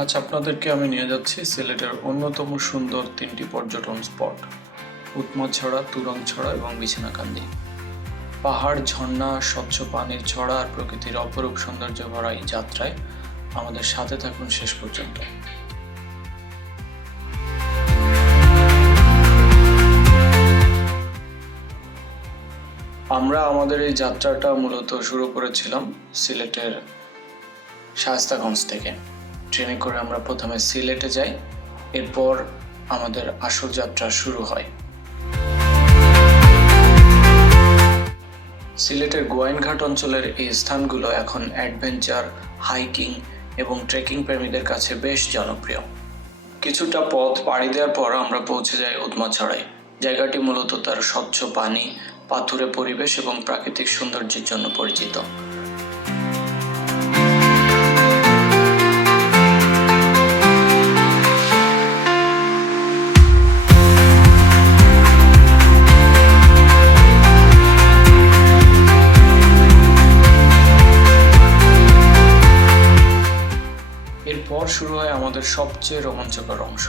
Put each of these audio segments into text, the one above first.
আজ আপনাদেরকে আমি নিয়ে যাচ্ছি সিলেটের অন্যতম সুন্দর ৩টি পর্যটন স্পট উৎমাছড়া, তুরংছড়া এবং বিছনাকান্দি। পাহাড়, ঝর্ণা, স্বচ্ছ পানির ছড়া আর প্রকৃতির অপরূপ সৌন্দর্য ভরা এই যাত্রায় আমাদের সাথে থাকুন শেষ পর্যন্ত। আমরা আমাদের এই যাত্রাটা মূলত শুরু করেছিলাম সিলেটের শায়েস্তাগঞ্জ থেকে। ট্রেনে করে আমরা প্রথমে সিলেটে যাই, এরপর আমাদের আসল যাত্রা শুরু হয়। সিলেটের গোয়াইনঘাট অঞ্চলের এই স্থানগুলো এখন অ্যাডভেঞ্চার, হাইকিং এবং ট্রেকিং প্রেমীদের কাছে বেশ জনপ্রিয়। কিছুটা পথ পাড়ি দেওয়ার পর আমরা পৌঁছে যাই উৎমাছড়ায়। জায়গাটি মূলত তার স্বচ্ছ পানি, পাথুরে পরিবেশ এবং প্রাকৃতিক সৌন্দর্যের জন্য পরিচিত। এরপর শুরু হয় আমাদের সবচেয়ে রোমাঞ্চকর অংশ,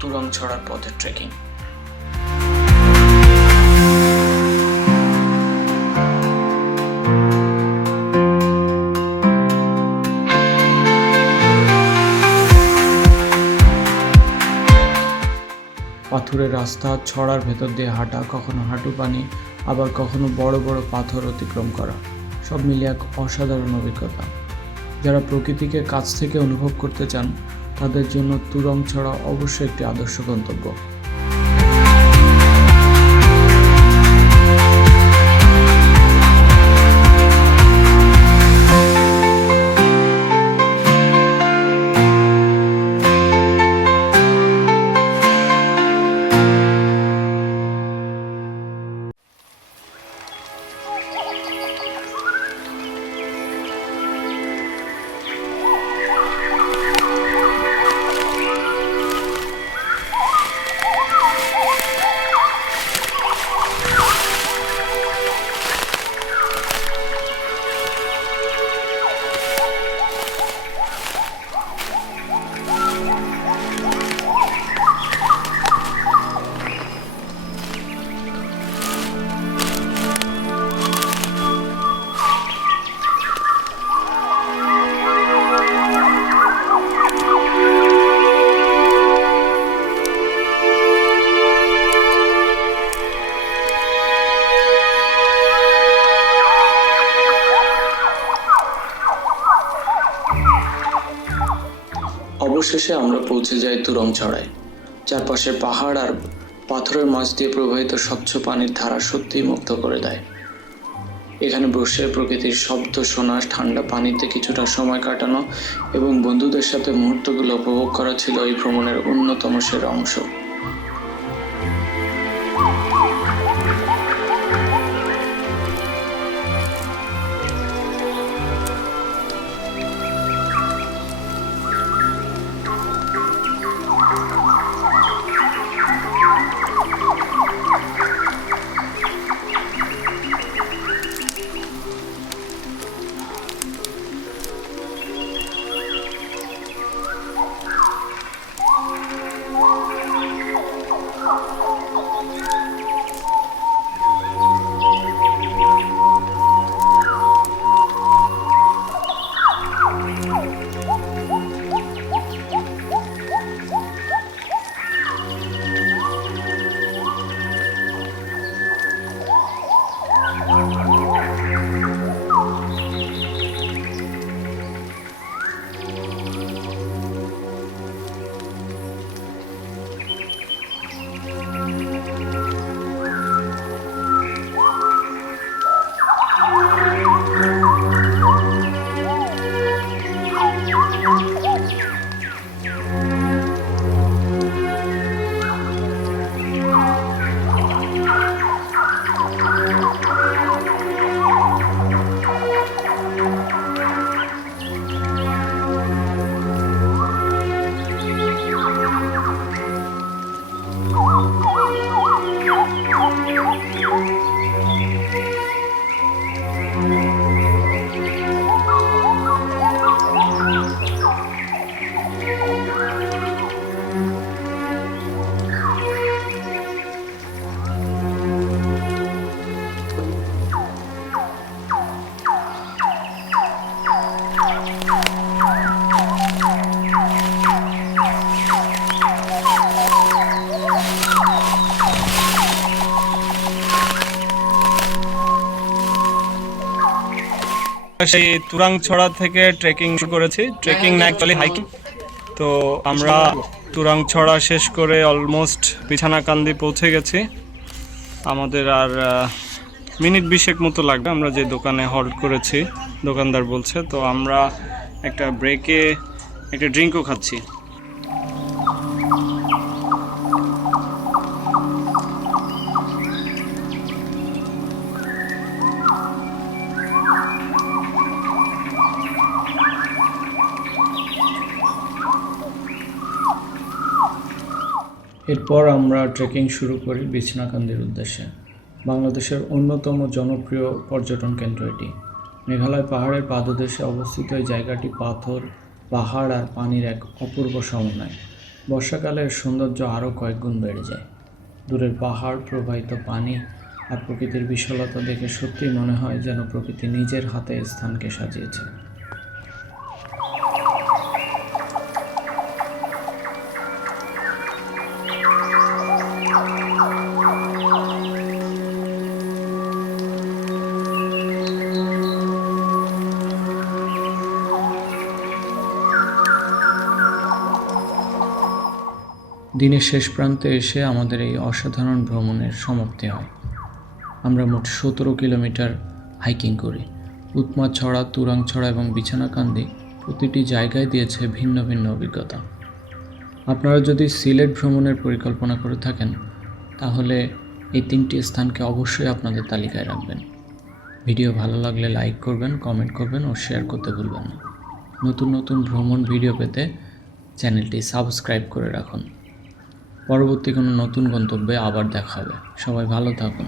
তুরংছড়ার পথের ট্রেকিং। পাথুরে রাস্তা, ছড়ার ভেতর দিয়ে হাঁটা, কখনো হাঁটু পানি, আবার কখনো বড় বড় পাথর অতিক্রম করা, সব মিলিয়ে এক অসাধারণ অভিজ্ঞতা। যারা প্রকৃতিকে কাছ থেকে অনুভব করতে চান তাদের জন্য তুরংছড়া অবশ্যই একটি আদর্শ গন্তব্য। অবশেষে আমরা পৌঁছে যাই তুরংছড়ায়। চারপাশে পাহাড় আর পাথরের মাঝ দিয়ে প্রবাহিত স্বচ্ছ পানির ধারা সত্যিই মুগ্ধ করে দেয়। এখানে বসে প্রকৃতির শব্দ শোনা, ঠান্ডা পানিতে কিছুটা সময় কাটানো এবং বন্ধুদের সাথে মুহূর্তগুলো উপভোগ করা ছিল এই ভ্রমণের অন্যতম সেরা অংশ। সেই তুরাংছড়া থেকে ট্রেকিং শুরু করেছি। ট্রেকিং না, অ্যাকচুয়ালি হাইকিং। তো আমরা তুরাংছড়া শেষ করে অলমোস্ট বিছানাকান্দি পৌঁছে গেছি। আমাদের আর মিনিট 20 মতো লাগবে। আমরা যে দোকানে হল্ট করেছি দোকানদার বলছে, তো আমরা একটা ব্রেকে একটা ড্রিঙ্কও খাচ্ছি। এরপর আমরা ট্রেকিং শুরু করি বিছনাকান্দির উদ্দেশ্যে। বাংলাদেশের অন্যতম জনপ্রিয় পর্যটন কেন্দ্র এটি। মেঘালয় পাহাড়ের পাদদেশে অবস্থিত এই জায়গাটি পাথর, পাহাড় আর পানির এক অপূর্ব সমন্বয়। বর্ষাকালে এর সৌন্দর্য আরও কয়েক গুণ বেড়ে যায়। দূরের পাহাড়, প্রবাহিত পানি আর প্রকৃতির বিশালতা দেখে সত্যিই মনে হয় যেন প্রকৃতি নিজের হাতে এই স্থানকে সাজিয়েছে। দিনের শেষ প্রান্তে এসে আমাদের এই অসাধারণ ভ্রমণের সমাপ্তি হয়। আমরা মোট 17 কিলোমিটার হাইকিং করি। উৎমাছড়া, তুরাংছড়া এবং বিছানাকান্দি প্রতিটি জায়গায় দিয়েছে ভিন্ন ভিন্ন অভিজ্ঞতা। আপনারা যদি সিলেট ভ্রমণের পরিকল্পনা করে থাকেন তাহলে এই 3টি স্থানকে অবশ্যই আপনাদের তালিকায় রাখবেন। ভিডিও ভালো লাগলে লাইক করবেন, কমেন্ট করবেন ও শেয়ার করতে ভুলবেন না। নতুন নতুন ভ্রমণ ভিডিও পেতে চ্যানেলটি সাবস্ক্রাইব করে রাখুন। পরবর্তী কোনো নতুন গন্তব্যে আবার দেখা হবে। সবাই ভালো থাকুন।